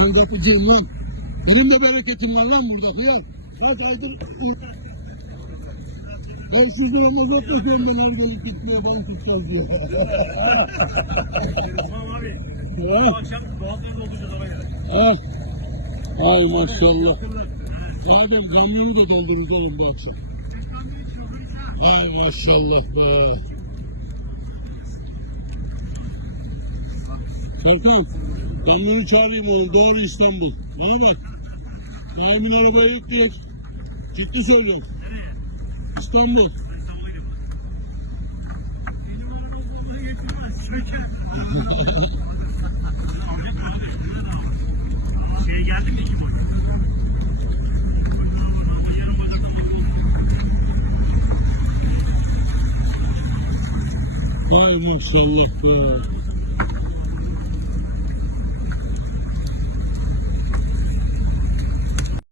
Ben kapıcıyım lan. Benim de bereketim var lan burada kıyar. Kaç aydır ben sizlere mazot yapıyorum ben her gelip gitmeye ben tutacağız diye. Tamam abi. Bu akşam doğalgaz dolduracağız havaya. ah. Ay maşallah. Zaten kamyonu da doldururuz oğlum bu akşam. Ay maşallah be. Serkan, kamyonu çağırayım oğlum. Doğru İstanbul. Bana bak. Emin arabaya yükleyek. Ciddi söylüyorum. İstanbul. Getirmez. Söker. Şeye iki boy. Ay maşallah be.